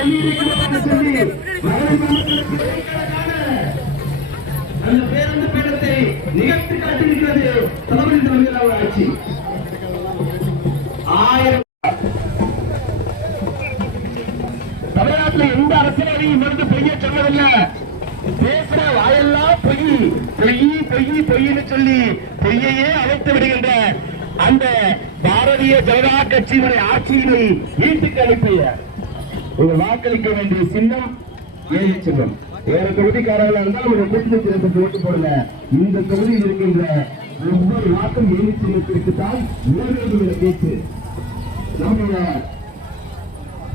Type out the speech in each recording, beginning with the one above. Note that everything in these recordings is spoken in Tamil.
சொல்லி அந்த பேருந்து பயணத்தை நிகழ்த்தி காட்டியிருக்கிறது தளபதி தலைமையிலான ஆட்சி. 1000 தமிழ்நாட்டில் எந்த அரசியலையும் மருந்து பொய்ய சொல்லவில்லை. பேசுற வாயெல்லாம் பொய் பொய் பொய் பொய்ன்னு சொல்லி பொய்யையே அழைத்து விடுகின்ற அந்த பாரதிய ஜனதா கட்சியினுடைய ஆட்சியினை வீட்டுக்கு அனுப்பிய ஒரு வாக்களிக்க வேண்டிய சின்னம் ஏழு சின்னம். வேற தொகுதிக்காரர்களாக இருந்தால் ஒரு கூட்டணி சின்னத்துக்கு ஓட்டு போடல. இந்த தொகுதியில் இருக்கின்ற ஒவ்வொரு வாக்கும் ஏழு சின்னத்திற்கு தான் உயர்ந்த பேச்சு. நம்முடைய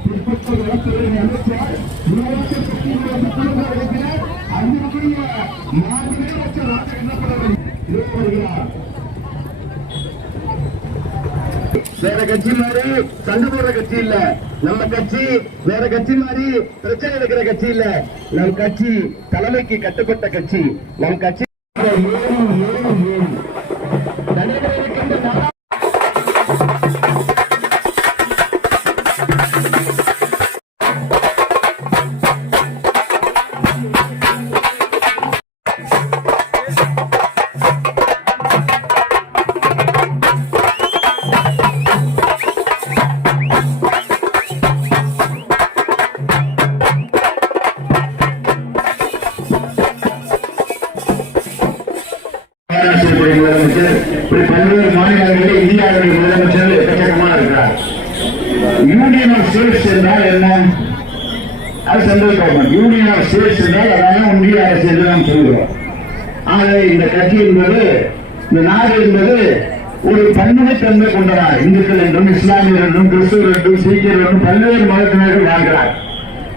பிற்பட்ட வளத்துறை அமைச்சர் அன்றைய 4 லட்சம் வாக்கு எண்ணப்படுகிறார். வேற கட்சி மாதிரி சண்டை போடுற கட்சி இல்ல நம்ம கட்சி. வேற கட்சி மாதிரி பிரச்சனை எடுக்கிற கட்சி இல்ல. நம் கட்சி தலைமைக்கு கட்டுப்பட்ட கட்சி. நம் கட்சி பல்வேறு மாநிலங்களில் இந்தியாவுடைய முதலமைச்சர் எக்கச்சக்கமா இருக்கிறார். யூனியன் ஆஃப் ஸ்டேட்ஸ் என்றால் என்ன? அது central government. Union of states என்றால் அதான் ஒன்றிய அரசு என்று நாம் சொல்கிறோம். ஆகவே இந்த கட்சி என்பது, இந்த நாடு என்பது ஒரு பன்முகத்தன்மை கொண்ட நாடு. இந்துக்கள் என்றும் இஸ்லாமியர் என்றும் கிறிஸ்துவர் என்றும் சீக்கியர் என்றும் பல்வேறு மதத்தினர்கள் வாழ்கிறார்.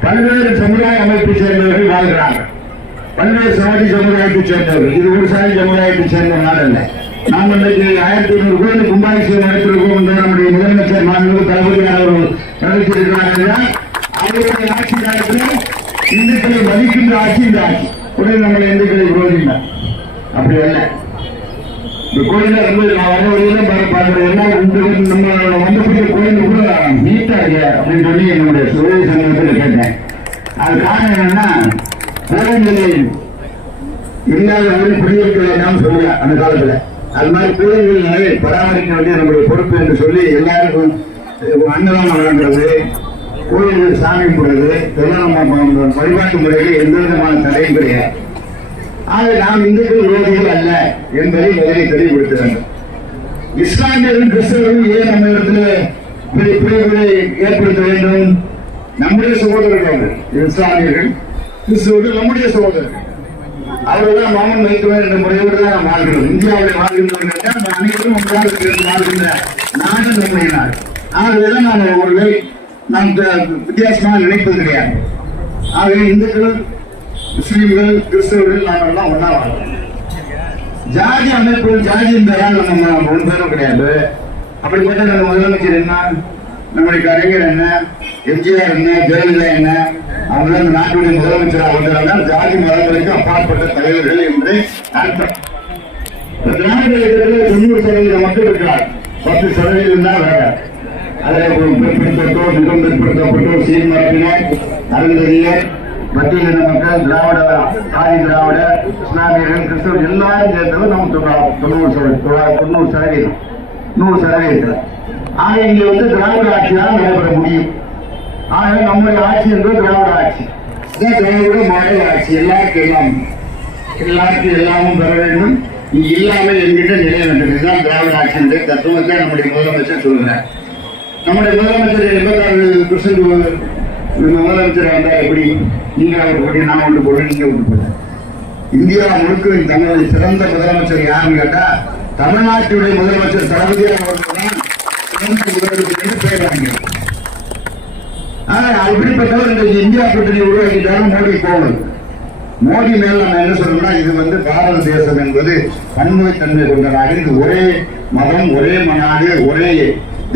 பல்வேறு சமுதாய அமைப்பை சேர்ந்தவர்கள் வாழ்கிறார்கள். பல்வேறு சாதி சமுதாயத்தை சேர்ந்தவர்கள். இது ஒரு சாதி சமுதாயத்தை சேர்ந்த நாடு அல்ல. நாம் இன்றைக்கு 1500 கோயில் கும்பாபிஷேகம் நடத்திருக்கோம் என்று நம்முடைய முதலமைச்சர் மாண்புமிகு தளபதி அவர்கள் நடத்தியிருக்கிறார்கள். அவருடைய ஆட்சி காலத்தில் இந்துக்களை மதிக்கின்ற ஆட்சி இந்த ஆட்சி. உடனே நம்மளை இந்துக்களை விரோதிங்க அப்படி அல்ல. இந்த கோயில ரொம்ப நான் வர வரையிலும் பார்க்கிற எல்லாம் நம்ம வந்தக்கூடிய கோயில் கூட நீட்டாக அப்படின்னு சொல்லி என்னுடைய சுய சங்கத்தில் கேட்டேன். அது காரணம் என்னன்னா, கோயில்களில் இல்லாத ஒரு குடியிருக்க வேண்டாம் சொல்லுங்க அந்த காலத்துல. அது மாதிரி கோயில்களை பராமரிக்க வேண்டிய நம்முடைய பொறுப்பு என்று சொல்லி எல்லாருக்கும் அன்னதானம் வழங்குறது, கோயில்கள் சாமி கும்பிடுறது, இதெல்லாம் நம்ம வழிபாட்டு முறையில் எந்த விதமான தடையும் கிடையாது. ஆக நாம் இந்துக்கள் விரோதிகள் அல்ல என்பதை முதலில் தெளிவுபடுத்த வேண்டும். இஸ்லாமியர்கள் கிறிஸ்தவர்கள் ஏன் நம்ம இடத்துல பிரிவுகளை ஏற்படுத்த வேண்டும்? நம்முடைய சகோதரர்கள் இஸ்லாமியர்கள் கிறிஸ்தவர்கள் நம்முடைய சகோதரர்கள். அவர்கள்தான் மாமன் வைத்தவர் என்ற முறையோடு தான் நாம் வாழ்கிறோம். இந்தியாவில் வாழ்கின்றவர்கள் அனைவரும் ஒன்றாக சேர்ந்து வாழ்கின்ற நாடு நம்முடைய நாடு. ஆகவேதான் நாம் அவர்களை நாம் வித்தியாசமாக நினைப்பது கிடையாது. ஆகவே இந்துக்கள் முஸ்லீம்கள் கிறிஸ்தவர்கள் நாங்கள் எல்லாம் ஒன்னா வாழ்றோம். ஜாதி அமைப்புகள் ஜாதி பெயரால் நம்ம ஒன்றும் கிடையாது. அப்படிப்பட்ட நம்ம முதலமைச்சர் என்ன, நம்முடைய கலைஞர் என்ன, எம்ஜிஆர் என்ன, ஜெயலலிதா என்ன, அவங்க இந்த நாட்டுடைய முதலமைச்சராக வந்தால் ஜாதி மதங்களுக்கு அப்பாற்பட்ட தலைவர்கள் என்று அர்த்தம். நாட்டில் இருக்கிறது 90% மக்கள் இருக்கிறார். 10% தான் வேற. அதில் பிற்படுத்தப்பட்டோ மிகவும் பிற்படுத்தப்பட்டோ சீர்மரப்பினர் அருந்ததியர் பட்டியலின மக்கள் திராவிட ஆதி திராவிட இஸ்லாமியர்கள் கிறிஸ்தவர்கள் எல்லாரும் சேர்ந்தவர் நமக்கு 100%. ஆக இங்க திராவிட ஆட்சி தான் நடைபெற முடியும். ஆக நம்முடைய ஆட்சி என்பது திராவிட ஆட்சி, திராவிட மாடல் ஆட்சி. எல்லாருக்கும் எல்லாமும் பெற வேண்டும், இங்கு இல்லாமல் என்கிட்ட நிலை வேண்டும். இதுதான் திராவிட ஆட்சியினுடைய தத்துவத்தை நம்முடைய முதலமைச்சர் சொல்கிறார். நம்முடைய முதலமைச்சர் 86% முதலமைச்சர் வந்தால் எப்படி நீங்க அவர் போட்டி நான் ஒன்று போடுறேன், நீங்க ஒன்று போடுறேன். இந்தியா முழுக்க தமிழை சிறந்த முதலமைச்சர் யாருன்னு கேட்டா தமிழ்நாட்டுடைய முதலமைச்சர் தளபதி அவர்கள் தான் சிறந்த முதலமைச்சர் என்று பெயர் வாங்கினார். ஆனா அப்படிப்பட்டவர் இன்றைக்கு இந்தியா கூட்டணி உருவாக்கிட்டாலும் மோடி போகணும். மோடி மேல் நம்ம என்ன சொல்லணும்னா, இது பாரத தேசம் என்பது பன்முகத்தன்மை கொண்ட நாடு. இது ஒரே மதம், ஒரே நாடு, ஒரே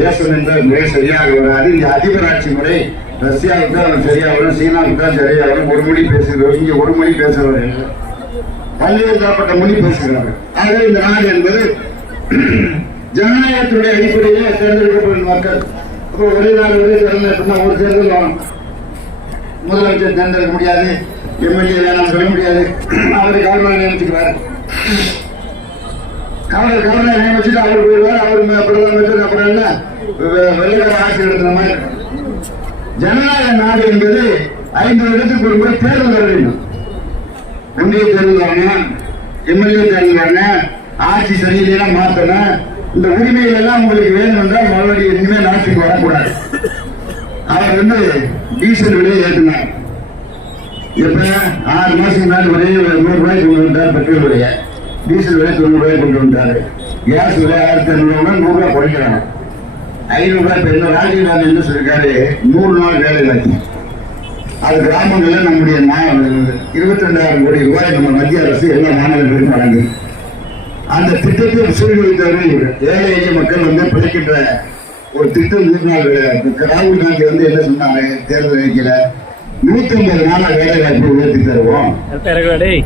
தேசம் என்ற முறை சரியாக வராது. இந்த அதிபராட்சி முறை ரஷ்யாவுக்கு தான் சரியா வரும், சீனாவுக்கு தான் சரியா வரும். ஒரு மொழி பேசுகிறவர் இங்க ஒரு மொழி பேசுகிறவர் பல்வேறு தரப்பட்ட மொழி பேசுகிறார்கள். ஆகவே இந்த நாடு என்பது ஜனநாயகத்தினுடைய அடிப்படையில் தேர்ந்தெடுக்கப்படும் மக்கள். ஒரே நாடு ஒரே தேர்தல் ஒரு தேர்தல் முதலமைச்சர் தேர்ந்தெடுக்க முடியாது, எம்எல்ஏ வேணாம் சொல்ல முடியாது. அவரு கவர்னர் நியமிச்சுக்குவார். கவர்னர் நியமிச்சுட்டு அவர் போயிடுவார். அவர் பிரதமர். அப்புறம் என்ன வெள்ளைக்கார ஆட்சி நடத்துற மாதிரி. ஜனநாயக நாடு என்பது 5 வருடத்துக்கு ஒரு முறை தேர்தல் வர வேண்டும். ஒன்றிய தேர்தல் வரணும், எம்எல்ஏ தேர்தல் வரணும், ஆட்சி சரியில்லைன்னா மாற்றணும். இந்த உரிமைகள் எல்லாம் உங்களுக்கு வேணும் என்றால் மறுபடியும் இனிமேல் ஆட்சிக்கு வரக்கூடாது. அவர் டீசல் விலையை ஏற்றினார். இப்ப 6 மாசம் முன்னாடி ஒரே 100 ரூபாய்க்கு கொண்டு வந்தார் பெட்ரோல் விலையை. டீசல் விலை 90 ரூபாய் கொண்டு வந்தாரு. கேஸ் விலை 1500 100 ரூபாய் குறைக்கிறாங்க. 500 ரூபாய். இப்ப இந்த ராஜீவ் காந்தி என்ன சொல்லிருக்காரு, 100 நாள் வேலை வாய்ப்பு. அது கிராமங்கள்ல நம்முடைய 22,000 கோடி ரூபாய் நம்ம மத்திய அரசு எல்லா மாநிலங்களுக்கும் வழங்குது. அந்த திட்டத்தை வசூலித்தவர்கள் ஏழை எளிய மக்கள் பிழைக்கின்ற ஒரு திட்டம். 100 நாள் ராகுல் காந்தி என்ன சொன்னாங்க தேர்தல் அறிக்கையில, 150 நாள வேலை வாய்ப்பு உயர்த்தி தருவோம்,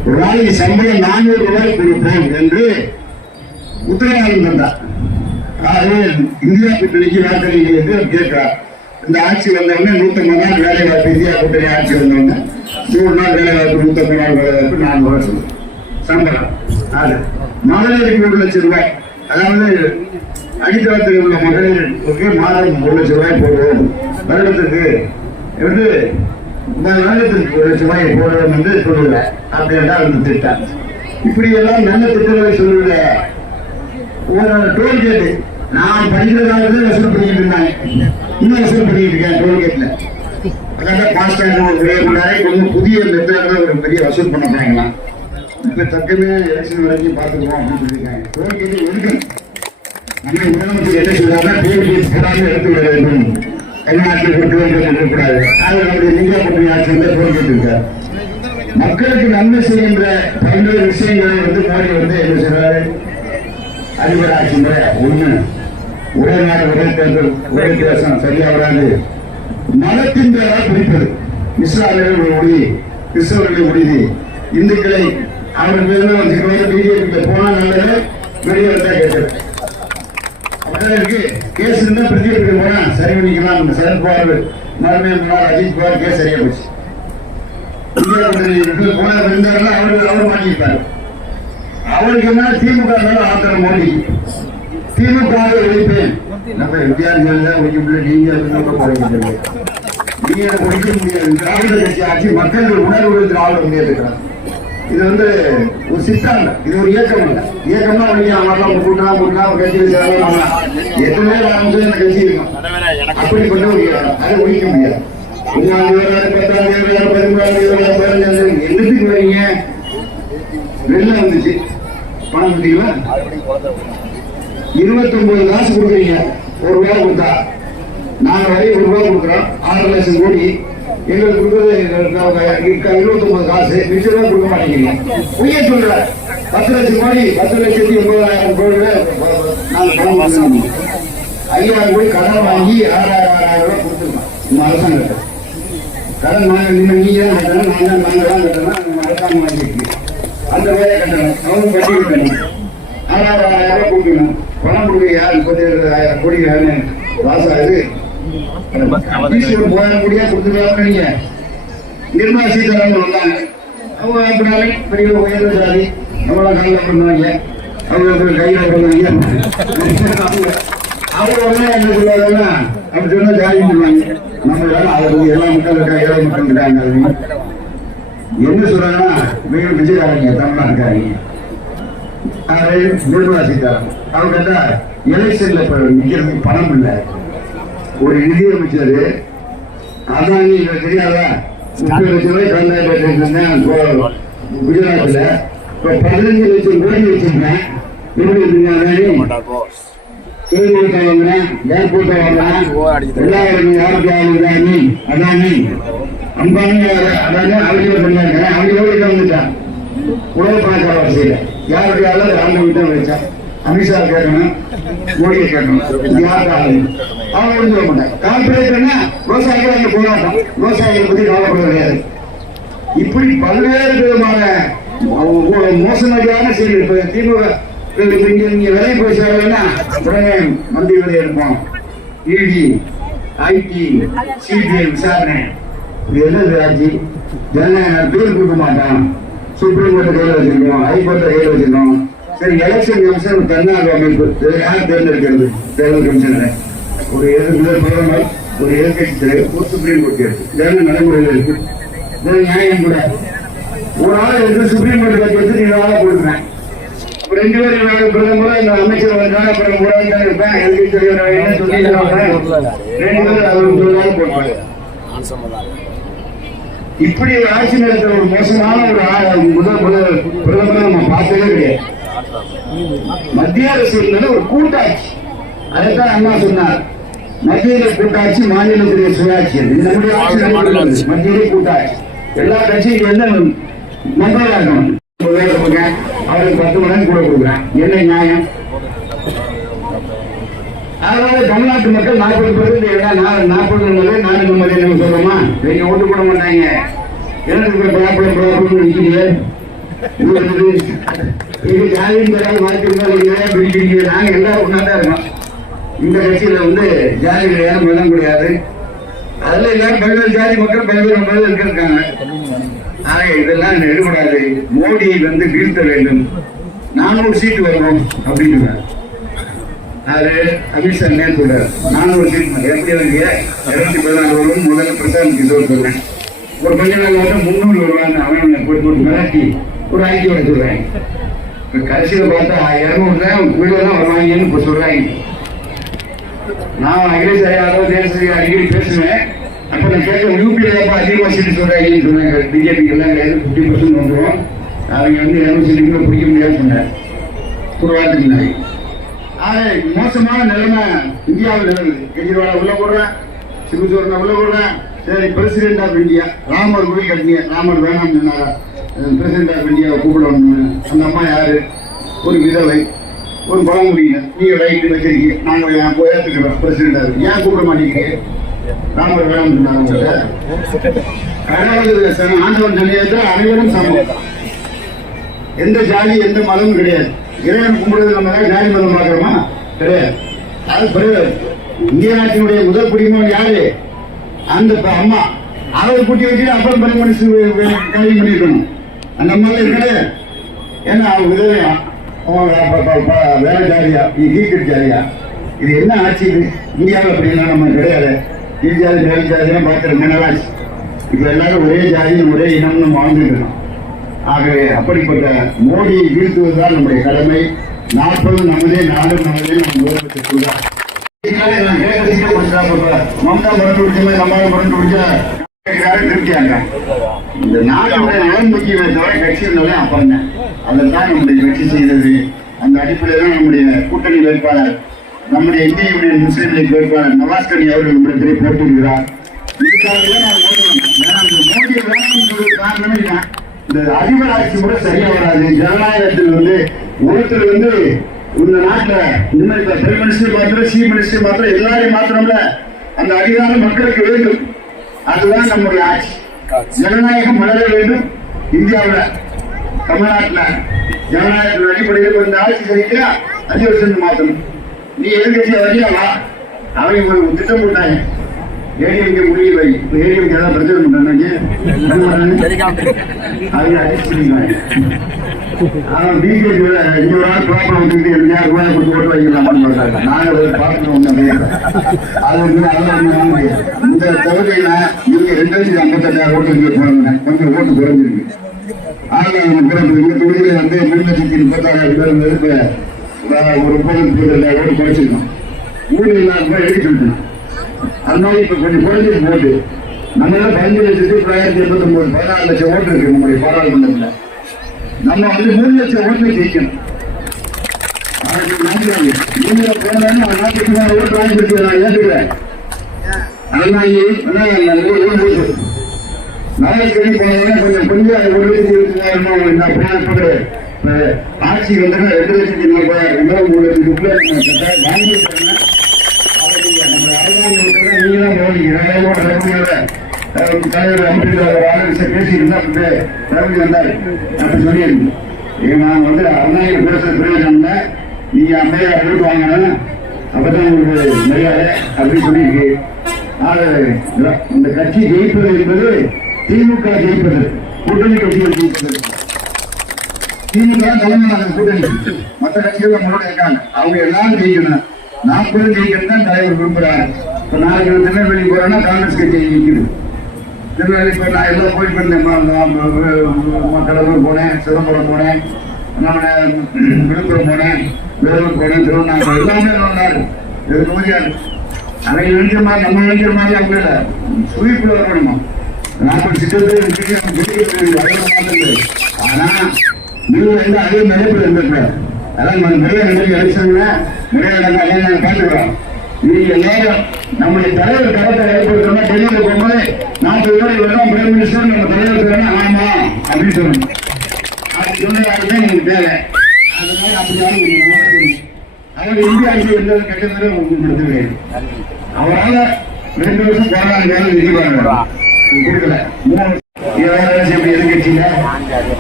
ஒரு நாளைக்கு சம்பளம் 400 ரூபாய் கொடுப்போம் என்று உத்தரவாதம் தந்தார். ஆகவே இந்தியா கூட்டணிக்கு வாக்களிங்க என்று கேட்கிறார். இந்த ஆட்சி வந்தவுடனே 150 நாள் வேலை வாய்ப்பு, இந்தியா கூட்டணி ஆட்சி வந்தவுடனே 100 நாள் வேலை வாய்ப்பு, 150 நாள் வேலை வாய்ப்பு, 400 ரூபாய் சம்பளம். அது மகளிருக்கு 1 லட்சம் ரூபாய். அதாவது அடித்தளத்தில் உள்ள மகளிருக்கு மாதம் 1 லட்சம் ரூபாய் போடுவோம். வருடத்துக்கு வருடத்திற்கு 1 லட்சம் ரூபாய் போடுவோம் என்று சொல்லுவேன். அப்படி என்றால் அந்த திட்டம். இப்படி எல்லாம் நல்ல திட்டங்களை சொல்லுவ. ஒரு டோல்கேட்டு நான் படிக்கிற காலத்துல வசூல் பண்ணிட்டு இருந்தாங்க. இன்னும் வசூல் பண்ணிட்டு இருக்கேன் டோல்கேட்ல. அதான் பாஸ்டாக கொஞ்சம் புதிய மெத்தட்ல ஒரு பெரிய வசூல் பண்ண போறாங்களாம். இப்ப தக்கமே எலெக்ஷன் வரைக்கும் பாத்துக்கிறோம் அப்படின்னு சொல்லியிருக்காங்க. டோல்கேட்டு எடுக்கணும். நம்ம முதலமைச்சர் என்ன சொல்றாங்க, டோல்கேட் போடாமல் எடுத்து விட வேண்டும், தமிழ்நாட்டில் டோல்கேட் இருக்கக்கூடாது. அது நம்முடைய இந்தியா கூட்டணி ஆட்சி டோல்கேட் இருக்காரு. மக்களுக்கு நன்மை செய்கின்ற பல்வேறு விஷயங்களை மோடி என்ன சொல்றாரு, அதிபர் ஆட்சி முறை ஒண்ணு, ஒரே நாடு ஒரே தேர்தல் ஒரே தேசம் சரியா வராது, மதத்தின் பெயரால் பிரிப்பது, இஸ்லாமியர்கள் ஒரு ஒளி, கிறிஸ்தவர்கள் ஒளிது, இந்துக்களை அவர்கள் பேர் வச்சுக்கிறவங்க பிஜேபி போனா நல்லது, வெளியே வந்தா கேட்கறது. அப்படிதான் இருக்கு. கேஸ் இருந்தா பிஜேபி போனா சரி பண்ணிக்கலாம். சரத்பவார் மறுபடியும் அஜித் பவார் கேஸ் சரியா போச்சு. இந்தியா கூட்டணி போன இருந்தாருன்னா அவர் மாட்டியிருப்பாரு. அவருக்கு என்ன திமுக ஆத்திரம் மோடி, திமுக ஒழிப்பேன். நம்ம வித்தியாசங்கள் தான் ஒழிக்க முடியல. நீங்க ஒழிக்க முடியாது. திராவிட கட்சி ஆட்சி மக்கள் உணர்வு திராவிட முன்னேற்றாங்க. இது ஒரு சித்தாந்தம், இது ஒரு இயக்கம் இல்லை. இயக்கம்னா ஒழிக்கலாம், கூட்டலாம் கட்சி சேரலாம், எத்தனை அந்த கட்சி இருக்கும். அப்படிப்பட்ட ஒரு இயக்கம், அதை ஒழிக்க முடியாது. 15 என்னத்துக்கு வரீங்க? வெள்ளம் வந்துச்சு, பணம் கொடுத்தீங்களா? 29 காசு கொடுக்குறீங்க. 1 ரூபாய் கொடுத்தா நாங்க வரை 1 ரூபாய் கொடுக்குறோம். 6 லட்சம் கோடி எங்களுக்கு கொடுக்குறது 29 காசு, மிச்சம் ரூபாய் கொடுக்க மாட்டேங்கிறீங்க. உரிய சொல்ற 10 லட்சம் கோடி, 10,80,000 கோடி நாங்க பணம் வாங்கணும். 5,000 கோடி கடன் வாங்கி 6,000 ரூபாய் கொடுத்துருக்கோம். இந்த அரசாங்கத்தை கடன் வாங்க நீங்க தான் கட்டணும், நாங்க தான் கட்டணும். அரசாங்கம் வாங்கிருக்கு அந்த வேலையை கட்டணும், அவங்க கட்டி கட்டணும். 6,000 ரூபாய் கொடுக்கணும். பணம் கொடுக்க யார் 37,000 கோடி வாசம் ஆகுது. 1000 கோடியா கொடுத்துருக்காங்க. நீங்க நிர்மலா சீதாராமன் வந்தாங்க. அவங்க அப்படின்னாலே பெரிய உயர்ந்த ஜாதி, நம்மளாம் காலில் பண்ணுவாங்க, அவங்க கையில பண்ணுவாங்க. அவங்க என்ன சொல்லுவாங்கன்னா அப்படி சொன்னா ஜாதி பண்ணுவாங்க. நம்ம எல்லாம் எல்லா மக்கள் இருக்கா, ஏழை மக்கள் இருக்காங்க. என்ன சொல்றாங்கன்னா மிகவும் விஜயகாரங்க தமிழ்நாட்டுக்காரங்க. நிர்மலா சீதாராமன் அவங்க கேட்டா எலெக்ஷன்ல இப்ப நிக்கிறதுக்கு பணம் இல்லை. ஒரு நிதியமைச்சர் அதானி தெரியாதா, 30 லட்சம் ரூபாய் கலந்தாயிரம் குஜராத்ல இப்ப 15 லட்சம் கோடி வச்சிருக்கேன். கேள்வி வாங்குறேன், ஏர்போர்ட் வாங்குறேன், எல்லாரும் அதானி அம்பானி அவங்களே பண்ணிருக்காங்க. அவங்களோட வந்துட்டான் உலக பணக்கார வரிசையில யாருடைய ஆண்டு வச்சா அமித்ஷா கேட்கணும், மோடியை கேட்கணும். அவங்க சொல்ல மாட்டாங்க. கார்பரேட்னா விவசாயிகள் அங்க போராட்டம், விவசாயிகளை பத்தி கவலைப்பட கிடையாது. இப்படி பல்வேறு விதமான மோசமடியான செய்தி. இப்ப திமுக நீங்க விலை போய் சேரலன்னா உடனே மந்திரி விலை எடுப்போம், இடி, ஐடி, சிபிஐ விசாரணை, இது என்ன ஆட்சி? ஜனநாயகம் பேர் கொடுக்க மாட்டான். சுப்ரீம் கோர்ட்டை கையில் வச்சிருக்கோம், ஹைகோர்ட்டை கையில் வச்சிருக்கோம். சரி, எலெக்ஷன் கமிஷன் தன்னார்வ அமைப்பு யார் தேர்ந்தெடுக்கிறது? தேர்தல் கமிஷனர் ஒரு பிரதமர், ஒரு எதிர்கட்சி தலைவர், ஒரு சுப்ரீம் கோர்ட் இதெல்லாம் நடைமுறையில் இருக்கு. நியாயம் கூட. ஒரு ஆள் வந்து சுப்ரீம் கோர்ட் கட்சி வச்சு நீங்க ஆளை கொடுக்குறேன். 2 பேரும் பிரதமர் இந்த அமைச்சர் வந்தாங்க, அப்புறம் உடனே இருப்பேன், எதிர்கட்சி தலைவர் என்ன சொல்லி 2 பேரும் அவர் போடுவாங்க. இப்படி ஒரு ஆட்சி நடத்துற ஒரு மோசமான ஒரு பிரதமரை நம்ம பார்த்ததே கிடையாது. மத்திய அரசு இருந்தது ஒரு கூட்டாட்சி. அதைத்தான் அண்ணா சொன்னார், மத்தியில கூட்டாட்சி, மாநிலத்திலே சுயாட்சி. நம்முடைய ஆட்சி மத்தியிலே கூட்டாட்சி. எல்லா கட்சியும் வந்து மெம்பராக இருக்கணும். அவருக்கு 10 மடங்கு கூட கொடுக்குறேன். என்ன நியாயம்? அதனால தமிழ்நாட்டு மக்கள் 40% 40 நாடு நிம்மதி நம்ம சொல்றோமா? நீங்க ஓட்டு போட மாட்டாங்க. எனக்கு பிராப்ளம் நிற்கிறீங்க. இது ஜாதியின் பிறகு மாற்றிருந்தாலும் பிடிக்கிறீங்க. நாங்க எல்லாரும் ஒன்னாதான் இருக்கோம். இந்த கட்சியில வந்து ஜாதி கிடையாது, மதம் கிடையாது. அதுல எல்லாரும் பல்வேறு ஜாதி மக்கள் பல்வேறு மக்கள் இருக்காங்க. ஆக இதெல்லாம் எடுபடாது. மோடியை வந்து வீழ்த்த வேண்டும். 400 சீட்டு வரணும் அப்படின்னு அது அமித்ஷா சொல்றாரு. 400 சீட் எப்படி வந்து 214 வரும். முதல்ல பிரசாந்த் கிஷோர் சொல்றேன். ஒரு கொஞ்ச நாள் வந்து 300 வருவாங்க. அவன் போட்டு மிராட்டி ஒரு ஐக்கிய சொல்றாங்க. கடைசியில பார்த்தா 200 தான் கீழதான் வருவாங்கன்னு இப்ப சொல்றாங்க. நான் அகிலேஷ் யாதவ் தேசிய அடிக்கடி பேசுவேன். அப்ப நான் கேட்க யூபியில அதிகமா சீட்டு சொல்றாங்கன்னு சொன்னாங்க. பிஜேபி எல்லாம் 50% வந்துடும். அவங்க வந்து 200 சீட்டுக்கு பிடிக்க முடியாது சொன்னார் ஒரு வாரத்துக்கு முன்னாடி. மோசமான நிலைமை இந்தியாவில் நிலவுது. கெஜ்ரிவால் உள்ள போடுறேன், சிபுசோரனை உள்ள போடுறேன். சரி, பிரசிடென்ட் ஆஃப் இந்தியா ராமர் கோயில் கட்டிங்க. ராமர் வேணாம் சொன்னாரா? பிரசிடென்ட் ஆஃப் இந்தியாவை கூப்பிடணும். அந்த அம்மா யாரு? ஒரு விதவை, ஒரு பழங்குடியினர். நீங்க ரைட்டு வச்சிருக்கீங்க, நாங்கள் என் ஏற்றுக்கிறோம். பிரசிடென்ட் ஆஃப் ஏன் கூப்பிட மாட்டேங்கிறீங்க? ராமர் வேணாம் சொன்னாங்க. ஆண்டவன் சொல்லியது அனைவரும் சமம். எந்த ஜாதி எந்த மதமும் கிடையாது. இறைவன் கும்பிடுறது நம்ம ஜாதி மதம் பார்க்கிறோமா? கிடையாது. அது கிடையாது. இந்திய நாட்டினுடைய முதல் குடிமகன் யாரு? அந்த அம்மா. அவர் கூட்டி வச்சு அப்புறம் பல மனுஷன் கல்வி பண்ணிருக்கணும். அந்த அம்மா கிடையாது. ஏன்னா அவங்க விதவையா, வேற ஜாதியா, கீழ்கட் ஜாதியா? இது என்ன ஆட்சி? இந்தியாவில் அப்படின்னா நம்ம கிடையாது. கீழ் ஜாதி மேல் ஜாதியெல்லாம் பார்த்துருக்கேன். நல்லாச்சு. இப்ப எல்லாரும் ஒரே ஜாதி ஒரே இனம்னு வாழ்ந்துட்டு இருக்கோம். ஆகவே அப்படிப்பட்ட மோடியை வீழ்த்துவதுதான் நம்முடைய கடமை. 40 நமதே, 4 நமதே நம்ம முதலமைச்சர் சொல்றார். மம்தா புரண்டு பிடிச்ச நம்மளால புரண்டு பிடிச்சா திருப்தியாங்க. இந்த நாட்டுடைய நலன் முக்கியமே தவிர கட்சியின் நலன் அப்புறங்க. அதைத்தான் நம்முடைய கட்சி செய்தது. அந்த அடிப்படையில் தான் நம்முடைய கூட்டணி வேட்பாளர், நம்முடைய இந்திய யூனியன் முஸ்லீம் லீக் வேட்பாளர் நவாஸ் கனி அவர்கள் நம்மிடத்திலே போட்டிருக்கிறார். இதுக்காகவே நான் மோடியை வேணும்னு சொல்றது காரணமே இல்லை. இந்த அதிபர் ஆட்சி கூட சரியா வராது. ஜனநாயகத்தில் வந்து ஒருத்தர் வந்து இந்த நாட்டுல இனிமேல் பிரைம் மினிஸ்டர் மாத்திரம், சீஃப் மினிஸ்டர் மாத்திரம் எல்லாரையும் மாத்திரம்ல அந்த அதிகாரம் மக்களுக்கு வேண்டும். அதுதான் நம்முடைய ஆட்சி. ஜனநாயகம் வளர வேண்டும். இந்தியாவில் தமிழ்நாட்டுல ஜனநாயகத்தின் அடிப்படையில் இந்த ஆட்சி சரிக்கா 5 வருஷம் மாத்தணும். நீ எதிர்கட்சியா வரீங்களா? அவங்க ஒரு திட்டம் போட்டாங்க. ஏடிஎம்கே முடியல. ஏடிஎம்கே ஏதாவது பிரச்சனை பண்றாங்க. அவங்க அட்ஜஸ்ட் பண்ணிக்கிறாங்க. அவன் பிஜேபி இன்னொரு நாள் ப்ராப்ளம் வந்துட்டு ₹2,000 கொடுத்து ஓட்டு வைக்கலாமான்னு சொல்றாங்க. நாங்கள் பார்க்கணும். இந்த தொகுதியில நீங்க 2,58,000 ஓட்டு போறாங்க. கொஞ்சம் ஓட்டு குறைஞ்சிருக்கு. ஆக இந்த தொகுதியில வந்து 3,36,000 பேர் ஒரு 30,000 ஓட்டு குறைச்சிருக்கோம். ஊழல் இல்லாத எழுதி சொல்லிட்டோம். அதனால இப்ப கொஞ்சம் குறைஞ்சிருக்கு ஓட்டு. நம்ம 15,989 14 லட்சம் ஓட்டு இருக்கு நம்முடைய பாராளுமன்றத்தில். நம்ம வந்து 3 லட்சம் ஓட்டு ஜெயிக்கணும். நீங்க போனேன்னு நாட்டுக்கு ஓட்டு வாங்கி நான் ஏற்றுக்கிறேன். அதனால நாளைக்கு போனீங்கன்னா கொஞ்சம் 1,20,000 ஆட்சி வந்து 2,40,000 3,00,000 வாங்கி தலைவர் அம்பேத்கர் பேசியிருந்தா ரவி வந்தாரு. அப்படி சொல்லியிருக்கு. நான் வந்து அருணாகிரி பேசுறது பிரயோஜனம். நீங்க அம்பேத்கர் வாங்கணும், அப்பதான் உங்களுக்கு மரியாதை அப்படின்னு சொல்லியிருக்கு. இந்த கட்சி ஜெயிப்பது என்பது திமுக ஜெயிப்பது, கூட்டணி கட்சிகள் ஜெயிப்பது. திமுக தலைமையான கூட்டணி, மற்ற கட்சிகள் நம்மளோட இருக்காங்க, அவங்க எல்லாரும் ஜெயிக்கணும். 40 ஜெயிக்கணும் தான் தலைவர் விரும்புறாரு. இப்ப நாளைக்கு திருநெல்வேலி போறேன்னா காங்கிரஸ் கட்சி ஜெயிக்குது. திருநெல்வேலி இப்ப நான் எல்லாம் போயிட்டு இருந்தேன், கடலூர் போனேன், சிதம்பரம் போனேன், விழுப்புரம் போனேன், வேலூர் போனேன், திருவண்ணாமலை எல்லாமே நல்லாரு. இதுக்கு முடியாது. அவங்க நினைக்கிற மாதிரி நம்ம நினைக்கிற மாதிரி அவங்க இல்லை, சுயப்புல வரணுமா. நாற்பது சிட்டத்தை ஆனா நீங்க வந்து அதே நிலைப்புல இருந்திருக்காரு. அதான் நிறைய நடக்க எலெக்ஷன்ல நிறைய நடக்க அதே நாங்கள் பார்த்துக்கிறோம். நீங்க நேரம் நம்முடைய தலைவர் கருத்தை ஏற்படுத்தணும்னா டெல்லியில போகும்போது 40 பேர் வரலாம், பிரைம் மினிஸ்டர் நம்ம தலைவர் தரணும், ஆமா அப்படின்னு சொல்லணும். அப்படி சொன்னதாகவே எனக்கு தேவை. அதனால அப்படியாவது அவர் இந்திய அரசு எந்த கட்டத்திலும் உறுதிப்படுத்துகிறேன். அவரால் 2 வருஷம் போராட்டம் நிதி கொடுக்கல. 3 எப்படி எதிர்கட்சியில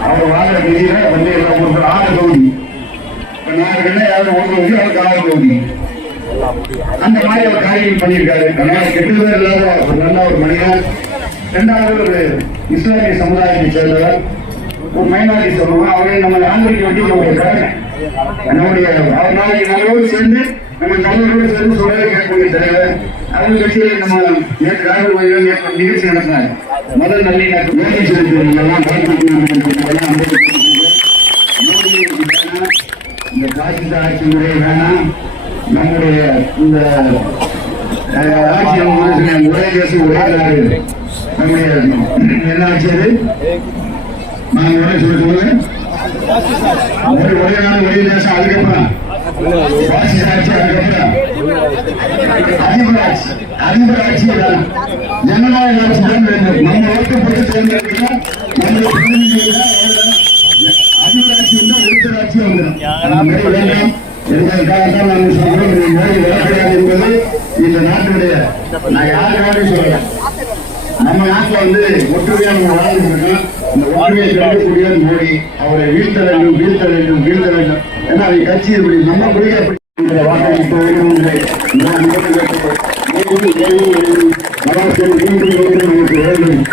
அவர் வாங்குற நிதியில வந்து ஒரு 6 தொகுதி, 4 யாரும் 1 தொகுதி, அவருக்கு 6 தொகுதி. அந்த மாதிரி அவர் காரியம் பண்ணியிருக்காரு. அதனால கெட்டதே இல்லாத ஒரு நல்ல ஒரு மனிதர். 2வது ஒரு இஸ்லாமிய சமுதாயத்தை சேர்ந்தவர், ஒரு மைனாரிட்டி சொல்லுவோம். அவரை நம்ம ஆந்திரிக்க வேண்டிய நம்முடைய கடமை. நம்முடைய அவர் நாளைக்கு நம்மளோடு சேர்ந்து நம்ம தலைவரோடு சேர்ந்து சொல்ல கேட்கக்கூடிய தலைவர். அவங்க கட்சியில் நம்ம நேற்று ராகுல் காந்தி நிகழ்ச்சி நடத்தினார். முதல் நல்லிணக்கம் மோடி செலுத்துவதெல்லாம் இந்த பாகிஸ்த ஆட்சி முறை வேணாம், நம்முடைய இந்த ஆட்சி ஒரே தேசம் ஒரே நாடு, நம்முடைய என்ன ஆட்சி அது நான் ஒரே சொல்லுவேன், ஒரே நாடு ஒரே தேசம். அதுக்கப்புறம் பாகிஸ்த ஆட்சி, அதுக்கப்புறம் அதிபர் ஆட்சி, ஜனநாயக ஆட்சி தான் வேண்டும். நம்ம ஓட்டப்பட்டு தேர்ந்தெடுக்கணும். நம்முடைய அதிபர் ஆட்சி வந்து ஒருத்தர் ஆட்சி வந்துடும் வேண்டாம். இதற்காகத்தான் நாங்கள் சொல்றோம், மோடி வரக்கூடாது என்பது இந்த நாட்டுடைய, நான் யாருக்காக சொல்றேன், நம்ம நாட்டில் வந்து ஒற்றுமையா நம்ம வாழ்ந்துட்டு இருக்கோம். இந்த ஒற்றுமையை கருதக்கூடிய மோடி, அவரை வீழ்த்த வேண்டும், வீழ்த்த வேண்டும், வீழ்த்த வேண்டும். ஏன்னா அதை கட்சி இப்படி நம்ம கொள்கை நமக்கு வேண்டும்.